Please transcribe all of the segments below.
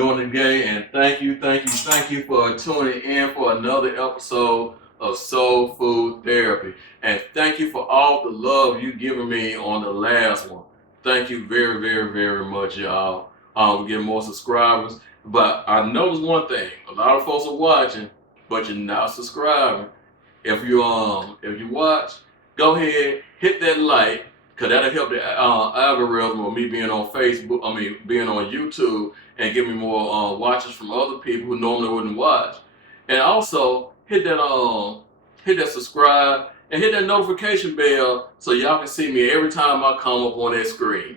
doing today, and thank you for tuning in for another episode of Soul Food Therapy. And thank you for all the love you given me on the last one. Thank you very much, y'all. We get more subscribers, but I noticed one thing: a lot of folks are watching, but you're not subscribing. If you watch, go ahead, hit that like, cause that'll help the algorithm of me being on Facebook. I mean, being on YouTube, and give me more watches from other people who normally wouldn't watch. And also hit that subscribe and hit that notification bell so y'all can see me every time I come up on that screen.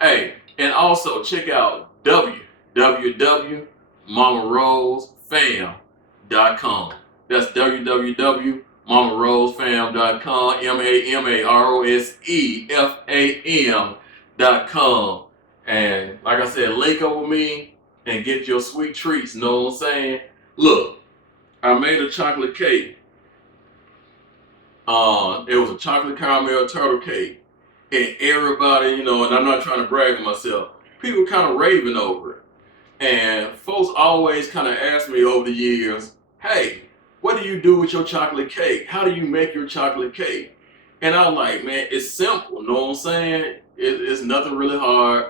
Hey, and also check out www.mamarosefam.com. That's www.mamarosefam.com, MAMAROSEFAM.com. And like I said, link up with me and get your sweet treats. Know what I'm saying? Look, I made a chocolate cake. It was a chocolate caramel turtle cake. And everybody, and I'm not trying to brag on myself, people kind of raving over it. And folks always kind of ask me over the years, hey, what do you do with your chocolate cake? How do you make your chocolate cake? And I'm like, man, it's simple. Know what I'm saying? It's nothing really hard.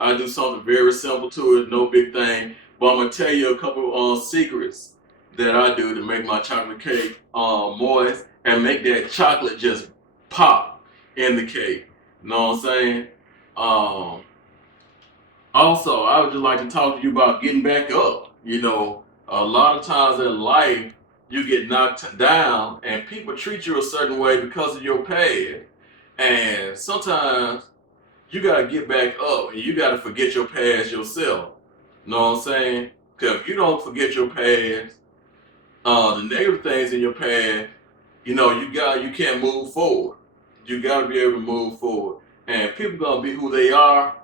I do something very simple to it, no big thing. But I'm going to tell you a couple secrets that I do to make my chocolate cake moist and make that chocolate just pop in the cake. You know what I'm saying? Also, I would just like to talk to you about getting back up. A lot of times in life, you get knocked down and people treat you a certain way because of your past. And sometimes you got to get back up and you got to forget your past yourself. You know what I'm saying? Because if you don't forget your past, the negative things in your past, you can't move forward. You got to be able to move forward. And people going to be who they are,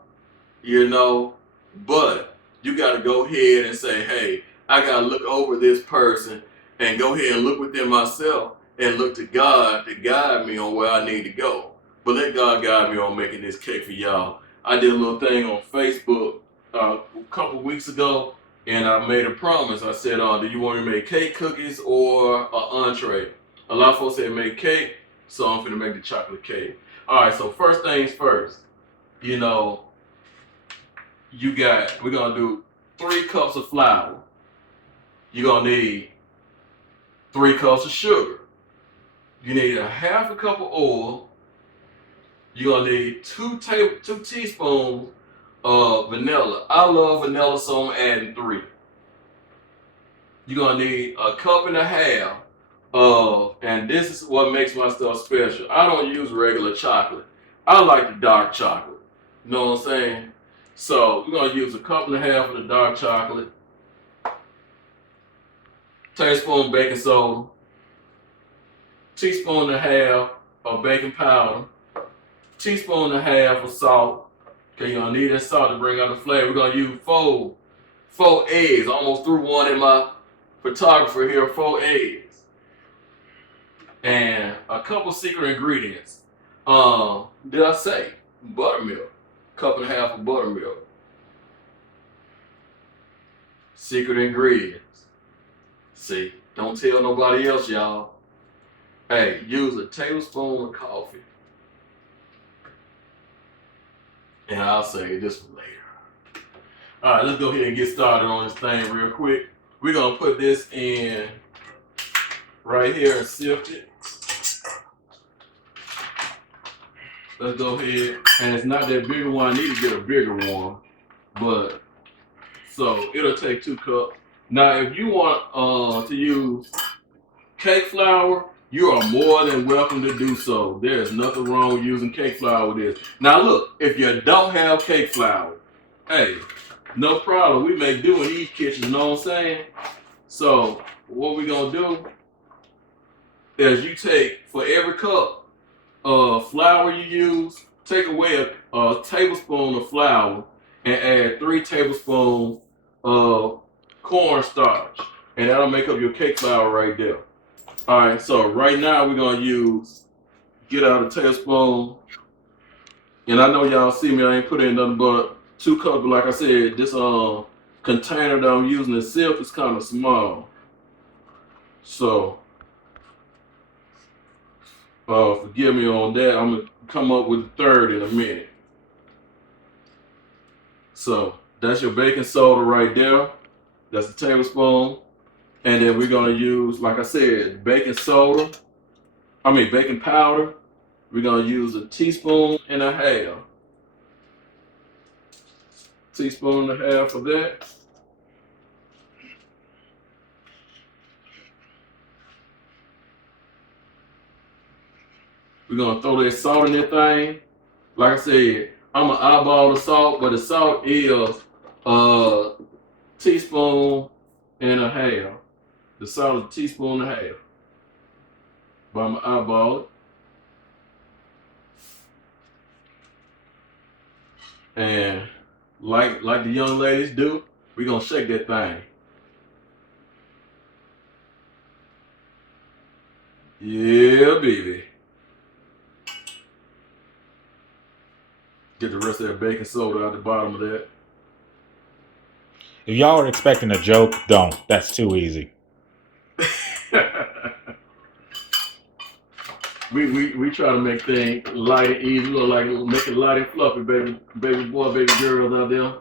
but you got to go ahead and say, hey, I got to look over this person and go ahead and look within myself and look to God to guide me on where I need to go. But let God guide me on making this cake for y'all. I did a little thing on Facebook a couple weeks ago, and I made a promise. I said, do you want me to make cake, cookies, or an entree? A lot of folks said make cake, so I'm going to make the chocolate cake. All right, so first things first, we're going to do 3 cups of flour. You're going to need 3 cups of sugar. You need a half a cup of oil. You're going to need 2 teaspoons of vanilla. I love vanilla, so I'm adding 3. You're going to need a cup and a half of, and this is what makes my stuff special. I don't use regular chocolate. I like the dark chocolate. You know what I'm saying? So we're going to use a cup and a half of the dark chocolate. Tablespoon baking soda. Teaspoon and a half of baking powder. Teaspoon and a half of salt. Okay, you're going to need that salt to bring out the flavor. We're going to use 4 eggs. Almost threw one in my photographer here, 4 eggs. And a couple secret ingredients. Did I say buttermilk? Cup and a half of buttermilk. Secret ingredients. See, don't tell nobody else, y'all. Hey, use a tablespoon of coffee. And I'll say this for later. All right, let's go ahead and get started on this thing real quick. We're going to put this in right here and sift it. Let's go ahead. And it's not that big one. I need to get a bigger one. But, so it'll take 2 cups. Now, if you want to use cake flour, you are more than welcome to do so. There's nothing wrong with using cake flour with this. Now look, if you don't have cake flour, hey, no problem. We make do in each kitchen, you know what I'm saying? So what we're going to do is you take, for every cup of flour you use, take away a tablespoon of flour and add 3 tablespoons of cornstarch. And that'll make up your cake flour right there. All right, so right now we're going to get out a tablespoon. And I know y'all see me, I ain't put in nothing but 2 cups, but like I said, this container that I'm using itself is kind of small. So forgive me on that. I'm gonna come up with a third in a minute. So that's your baking soda right there. That's a tablespoon. And then we're gonna use, like I said, baking powder. We're gonna use a teaspoon and a half. Teaspoon and a half of that. We're gonna throw that salt in that thing. Like I said, I'm gonna eyeball the salt, but the salt is a teaspoon and a half. The salt is a teaspoon and a half. But I'm gonna eyeball it. And like the young ladies do, we're gonna shake that thing. Yeah, baby. Get the rest of that baking soda out the bottom of that. If y'all are expecting a joke, don't. That's too easy. we try to make things light and easy, or like make it light and fluffy, baby boy, baby girls out there.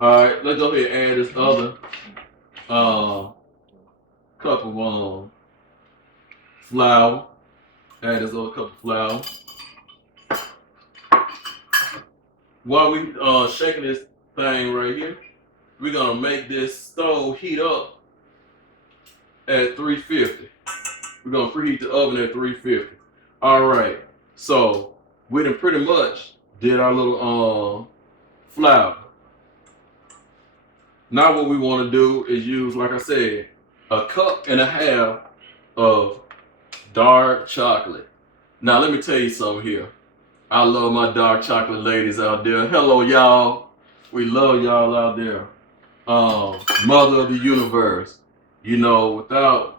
All right, let's go ahead and add this other cup of flour. Add this other cup of flour. While we shaking this thing right here, we're gonna make this stove heat up at 350. We're gonna preheat the oven at 350. All right, so we done pretty much did our little flour. Now what we want to do is use, like I said, a cup and a half of dark chocolate. Now let me tell you something here. I love my dark chocolate ladies out there. Hello, y'all. We love y'all out there. Mother of the universe. Without,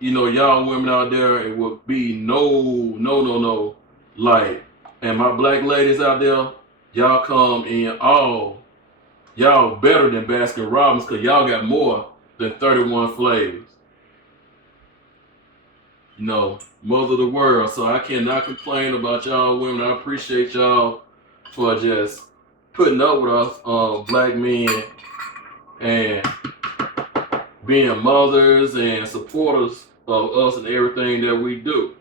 y'all women out there, it would be no light. And my black ladies out there, y'all come in y'all better than Baskin Robbins, because y'all got more than 31 flavors. Mother of the world. So I cannot complain about y'all women. I appreciate y'all for just putting up with us black men and being mothers and supporters of us and everything that we do.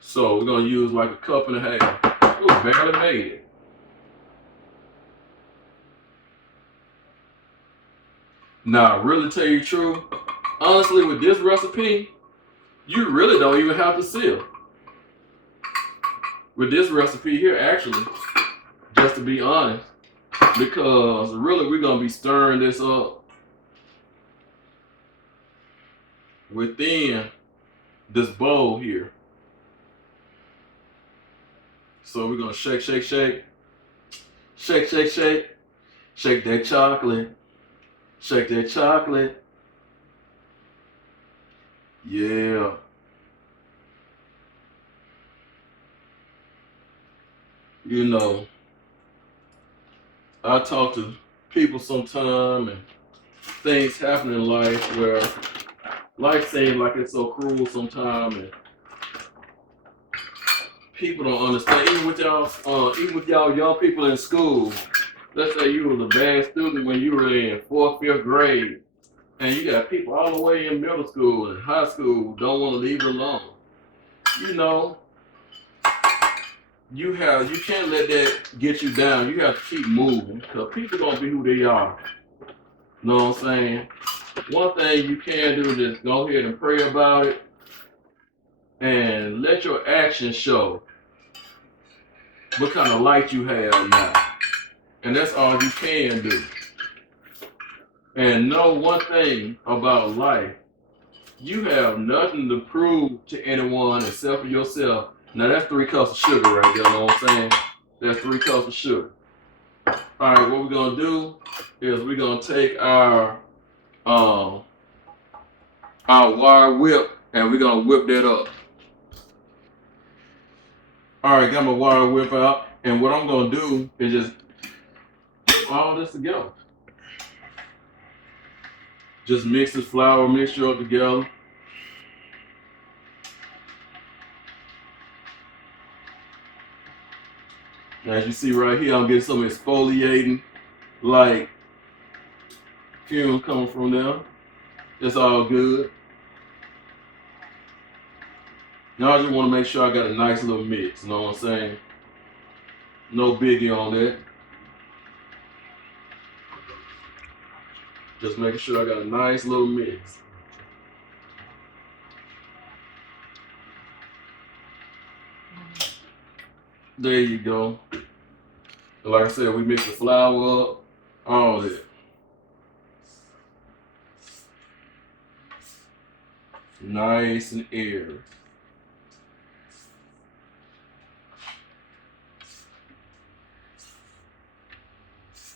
So we're gonna use like a cup and a half. Ooh, barely made it. Now, really tell you the truth, honestly, with this recipe, you really don't even have to seal. With this recipe here, actually, just to be honest, because really we're gonna be stirring this up within this bowl here. So we're gonna shake, shake, shake, shake, shake, shake, shake that chocolate, shake that chocolate. Yeah. I talk to people sometime and things happen in life where life seems like it's so cruel sometimes, and people don't understand. Even with y'all young people in school, let's say you was a bad student when you were in 4th, 5th grade, and you got people all the way in middle school and high school who don't want to leave it alone. You can't let that get you down. You have to keep moving, because people gonna be who they are. You know what I'm saying? One thing you can do is just go ahead and pray about it and let your actions show what kind of light you have now. And that's all you can do. And know one thing about life. You have nothing to prove to anyone except for yourself. Now that's 3 cups of sugar right there, you know what I'm saying? That's 3 cups of sugar. Alright, what we're gonna do is we're gonna take our wire whip and we're gonna whip that up. Alright, got my wire whip out, and what I'm gonna do is just all this together. Just mix this flour mixture up together. As you see right here, I'm getting some exfoliating like fumes coming from there. It's all good. Now I just want to make sure I got a nice little mix, you know what I'm saying? No biggie on that. Just making sure I got a nice little mix. There you go. Like I said, we mix the flour up, all that. Nice and airy.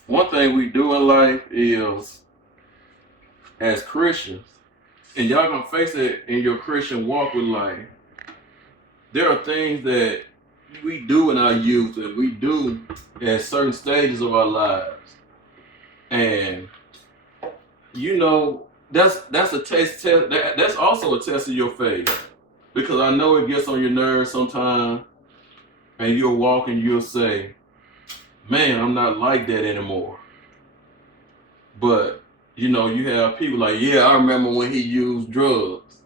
One thing we do in life is, as Christians, and y'all gonna face it in your Christian walk with life, there are things that we do in our youth and we do at certain stages of our lives. And you know, that's a test. That's also a test of your faith. Because I know it gets on your nerves sometimes, and you'll walk and you'll say, man, I'm not like that anymore. But, you know, you have people like, yeah, I remember when he used drugs.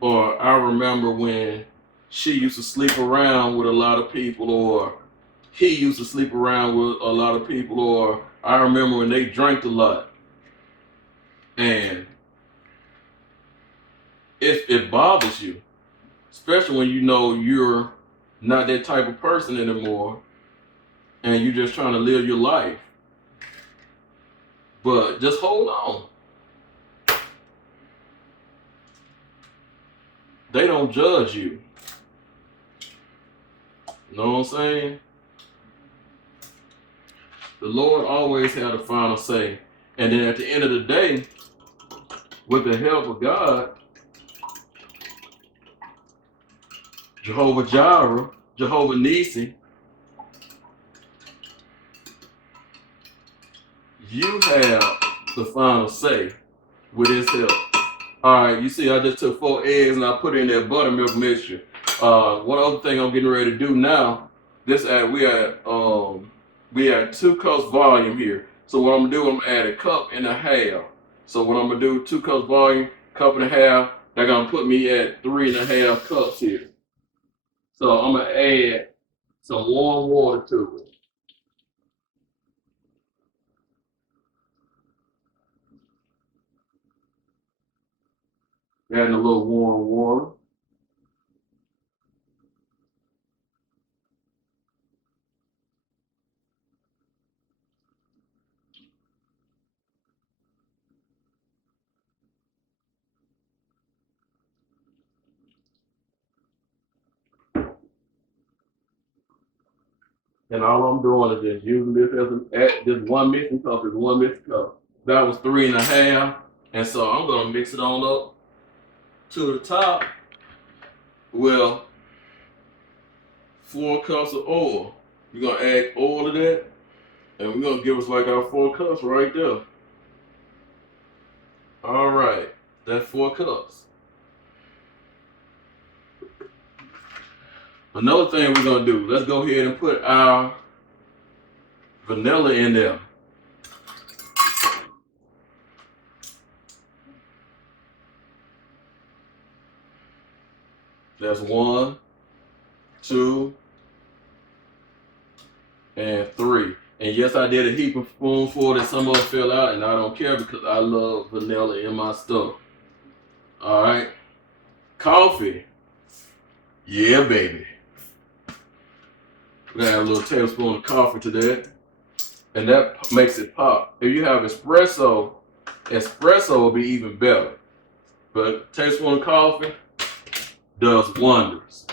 Or I remember when she used to sleep around with a lot of people, or he used to sleep around with a lot of people, or I remember when they drank a lot. And it bothers you, especially when you know you're not that type of person anymore and you're just trying to live your life. But just hold on. They don't judge you. You know what I'm saying? The Lord always had the final say. And then at the end of the day, with the help of God, Jehovah Jireh, Jehovah Nissi, you have the final say with his help. All right, you see, I just took 4 eggs and I put in that buttermilk mixture. One other thing I'm getting ready to do now, we had 2 cups volume here. So what I'm gonna do, I'm gonna add a cup and a half. So what I'm gonna do, 2 cups volume, cup and a half. They're gonna put me at 3.5 cups here. So I'm gonna add some warm water to it. Adding a little warm water. And all I'm doing is just using this as just one mixing cup is one mixing cup. That was 3.5. And so I'm gonna mix it on up to the top. Well, 4 cups of oil. We're gonna add oil to that, and we're gonna give us like our 4 cups right there. All right, that's 4 cups. Another thing we're gonna do, let's go ahead and put our vanilla in there. That's 1, 2, and 3. And yes, I did a heap of spoonful that some of it fell out, and I don't care because I love vanilla in my stuff. All right, coffee. Yeah, baby. We're gonna add a little tablespoon of coffee to that, and that makes it pop. If you have espresso will be even better. But a tablespoon of coffee does wonders.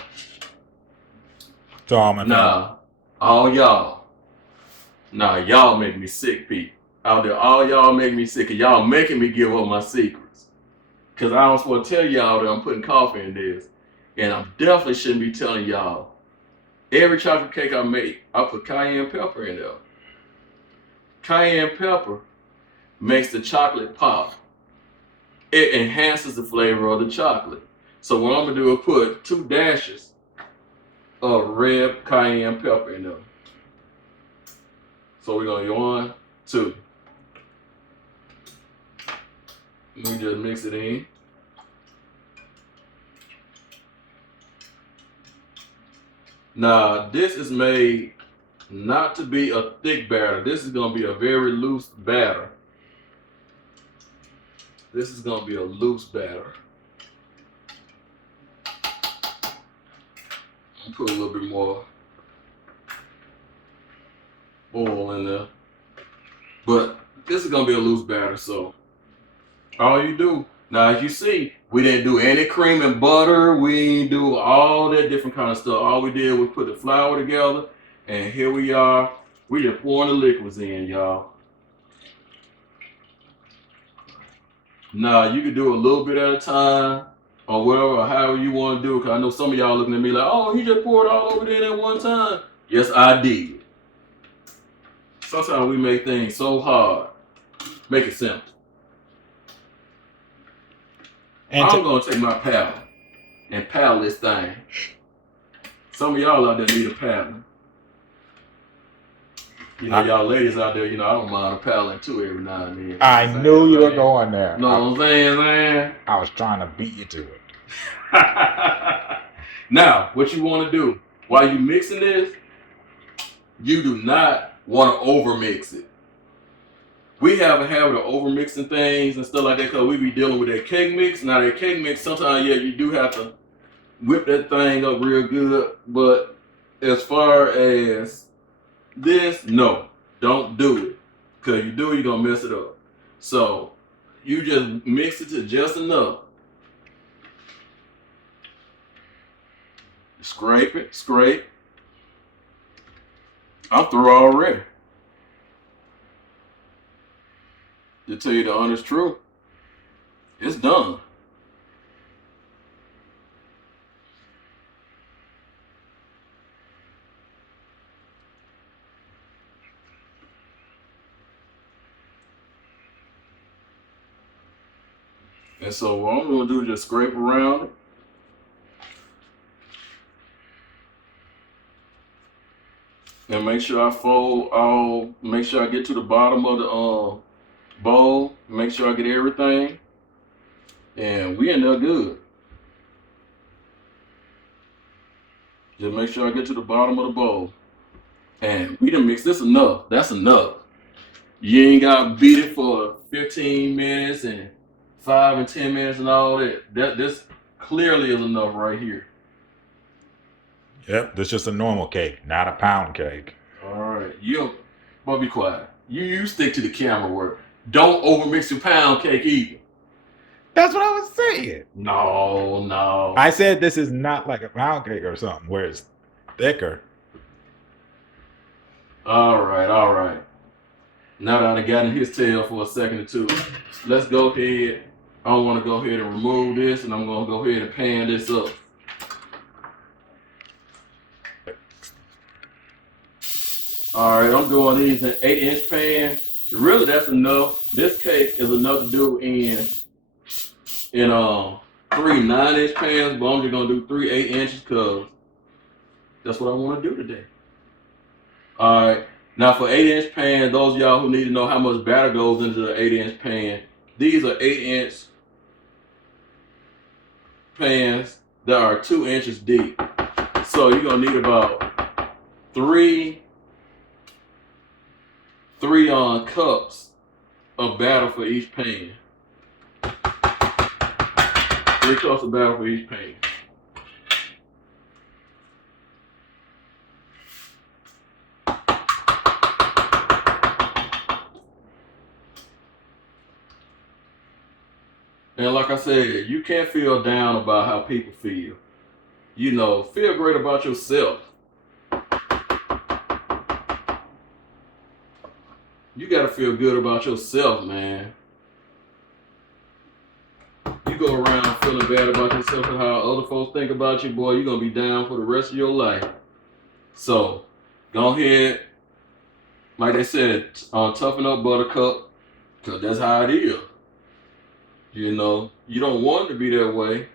To all my Nah, all y'all. Nah, y'all make me sick, Pete. Out there, all y'all make me sick, and y'all making me give up my secrets. Cause I don't want to tell y'all that I'm putting coffee in this, and I definitely shouldn't be telling y'all. Every chocolate cake I make, I put cayenne pepper in there. cayenne pepper makes the chocolate pop. It enhances the flavor of the chocolate. So what I'm gonna do is put 2 dashes of red cayenne pepper in there. So we're gonna go 1, 2. Let me just mix it in. Now this is made not to be a thick batter. This is gonna be a very loose batter. This is gonna be a loose batter. I'll put a little bit more oil in there. But this is gonna be a loose batter, so all you do, now as you see, we didn't do any cream and butter, we didn't do all that different kind of stuff. All we did was put the flour together, and here we are. We just pouring the liquids in, y'all. Now you can do a little bit at a time, or whatever, or however you want to do it, because I know some of y'all looking at me like, oh, he just poured all over there at one time. Yes, I did. Sometimes we make things so hard. Make it simple. And I'm going to take my paddle and paddle this thing. Some of y'all out there need a paddle. You know, y'all ladies out there, you know, I don't mind a paddling too every now and then. I knew you were going there. Know what I'm saying, man? I was trying to beat you to it. Now, what you want to do, while you mixing this, you do not want to over mix it. We have a habit of over mixing things and stuff like that because we be dealing with that cake mix. Now that cake mix, sometimes, yeah, you do have to whip that thing up real good. But as far as this, no, don't do it. Because you do it, you're going to mess it up. So you just mix it to just enough. Scrape it, scrape. I'm through already. To tell you the honest truth, it's done. And so what I'm gonna do is just scrape around it. And make sure I fold make sure I get to the bottom of the bowl, make sure I get everything, and we end up good. Just make sure I get to the bottom of the bowl. And we done mixed this enough. That's enough. You ain't got to beat it for 15 minutes and 5 and 10 minutes and all that. This clearly is enough right here. Yep, this is just a normal cake, not a pound cake. All right. But be quiet. You stick to the camera work. Don't overmix your pound cake either. That's what I was saying. No. I said this is not like a pound cake or something where it's thicker. All right. Now that I got in his tail for a second or two, let's go ahead. I want to go ahead and remove this, and I'm going to go ahead and pan this up. All right, I'm doing these in 8-inch pan. Really, that's enough. This cake is enough to do in 3 9-inch pans, but I'm just gonna do 3 8 inches because that's what I want to do today. All right, now for 8-inch pan, those of y'all who need to know how much batter goes into the 8-inch pan, these are 8-inch pans that are 2 inches deep. So you're gonna need about three cups of batter for each pan. 3 cups of batter for each pan. And like I said, you can't feel down about how people feel. You know, feel great about yourself. You gotta feel good about yourself, man. You go around feeling bad about yourself and how other folks think about you, boy, you're gonna be down for the rest of your life. So, go ahead like they said, toughen up buttercup, because that's how it is. You know, you don't want it to be that way,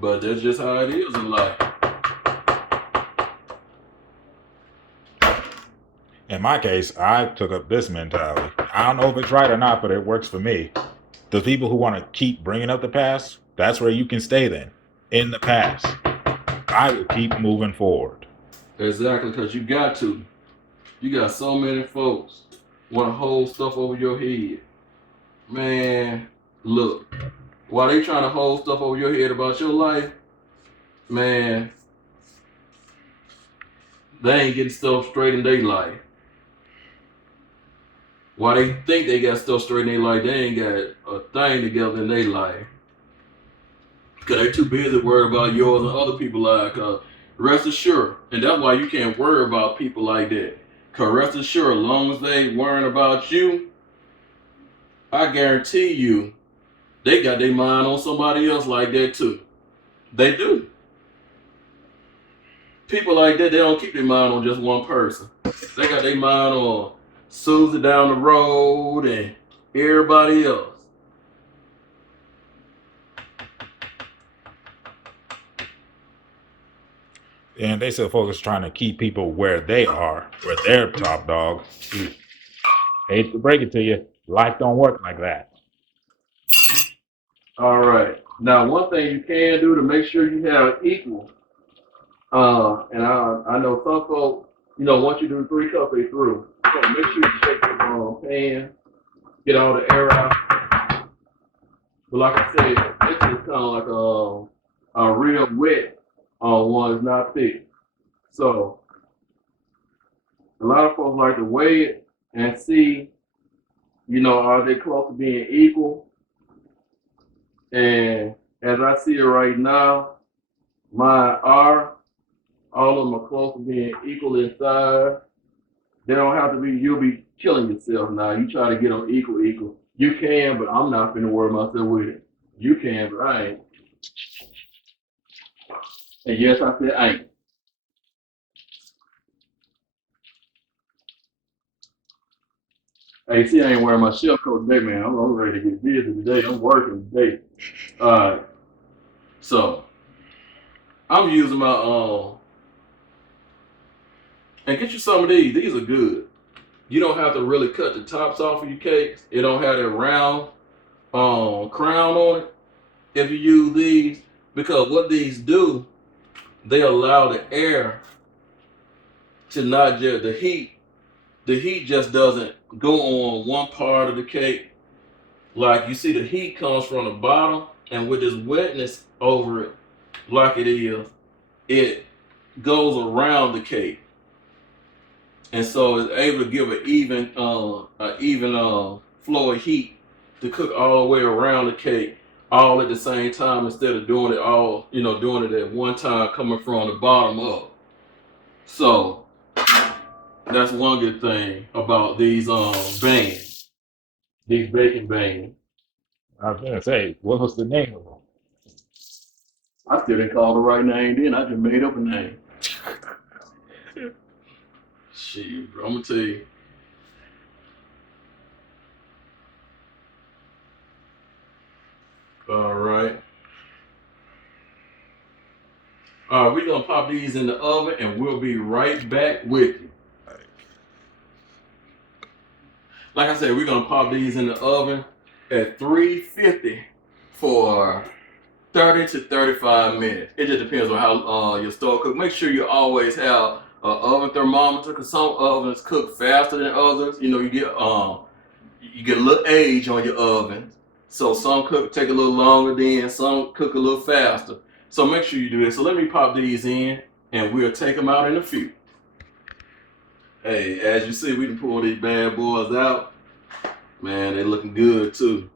but that's just how it is in life. In my case, I took up this mentality. I don't know if it's right or not, but it works for me. The people who want to keep bringing up the past, that's where you can stay then. In the past. I will keep moving forward. Exactly, because you got to. You got so many folks want to hold stuff over your head. Man, look, while they trying to hold stuff over your head about your life, man, they ain't getting stuff straight in their life. While they think they got stuff straight in their life, they ain't got a thing together in their life. Because they too busy worried about yours and other people's lives. Because rest assured, and that's why you can't worry about people like that. Because rest assured, as long as they worrying about you, I guarantee you, they got their mind on somebody else like that too. They do. People like that, they don't keep their mind on just one person. They got their mind on Susie down the road and everybody else. And they still focus trying to keep people where they are, where they're top dog. Hate to break it to you, life don't work like that. All right. Now, one thing you can do to make sure you have equal, and I know some folks, you know, once you do 3 cups, they through. So make sure you check your pan, get all the air out. But like I said, this is kind of like a real wet one. It's not thick. So a lot of folks like to weigh it and see, you know, are they close to being equal? And as I see it right now, mine are. All of them are close to being equal in size. They don't have to be, you'll be killing yourself now. You try to get them equal. You can, but I'm not finna worry myself with it. You can, but I ain't. And yes, I said I ain't. Hey, see, I ain't wearing my chef coat today, man. I'm ready to get busy today. I'm working today. Alright. So I'm using my and get you some of these. These are good. You don't have to really cut the tops off of your cakes. It don't have that round crown on it if you use these, because what these do, they allow the air to not just the heat just doesn't go on one part of the cake. Like you see, the heat comes from the bottom, and with this wetness over it, like it goes around the cake, and so it's able to give an even flow of heat to cook all the way around the cake, all at the same time, instead of doing it all, you know, doing it at one time coming from the bottom up. So that's one good thing about these bands, these baking bands. I was gonna say, what was the name of them? I still didn't call the right name then. I just made up a name. Shit, bro, I'm gonna tell you. All right. All right, we're gonna pop these in the oven and we'll be right back with you. Like I said, we're gonna pop these in the oven at 350 for 30 to 35 minutes. It just depends on how your stove cook. Make sure you always have an oven thermometer, because some ovens cook faster than others. You know, you get a little age on your oven. So some cook take a little longer than some cook a little faster. So make sure you do this. So let me pop these in and we'll take them out in a few. Hey, as you see, we can pull these bad boys out. Man, they looking good too.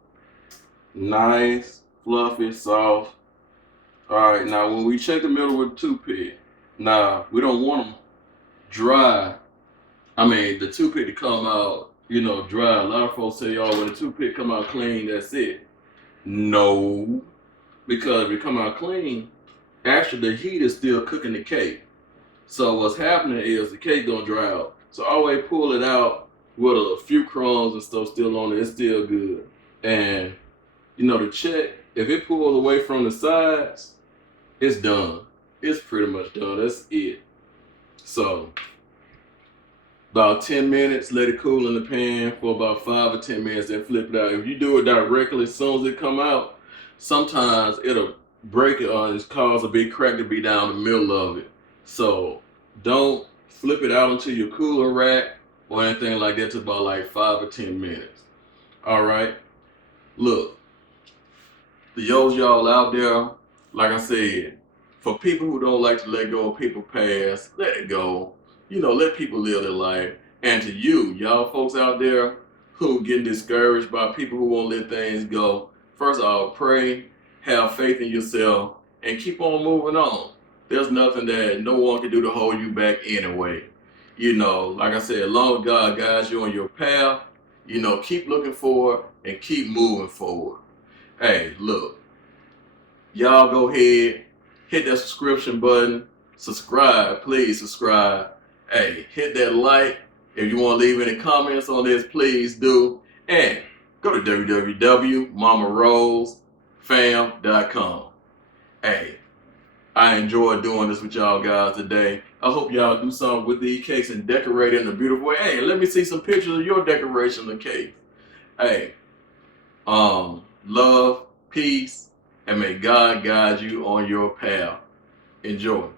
Nice, fluffy, soft. All right, now when we check the middle with a toothpick, now we don't want them dry. I mean, the toothpick to come out, you know, dry. A lot of folks tell y'all when the toothpick come out clean, that's it. No, because if it come out clean, actually the heat is still cooking the cake. So what's happening is the cake gonna dry out. So always pull it out with a few crumbs and stuff still on it. It's still good. And you know, to check, if it pulls away from the sides, it's done. It's pretty much done. That's it. So about 10 minutes, let it cool in the pan for about 5 or 10 minutes, then flip it out. If you do it directly as soon as it come out, sometimes it'll break it or it's cause a big crack to be down the middle of it. So don't flip it out into your cooler rack or anything like that to about like 5 or 10 minutes. All right. Look, the y'all out there, like I said, for people who don't like to let go of people past, let it go. You know, let people live their life. And to you, y'all folks out there who getting discouraged by people who won't let things go, first of all, pray, have faith in yourself, and keep on moving on. There's nothing that no one can do to hold you back anyway. You know, like I said, as long as God guides you on your path, you know, keep looking forward and keep moving forward. Hey, look, y'all go ahead, hit that subscription button, subscribe, please subscribe. Hey, hit that like. If you want to leave any comments on this, please do. And go to www.mamarosefam.com. Hey, I enjoyed doing this with y'all guys today. I hope y'all do something with these cakes and decorate it in a beautiful way. Hey, let me see some pictures of your decoration of cake. Hey, love, peace, and may God guide you on your path. Enjoy.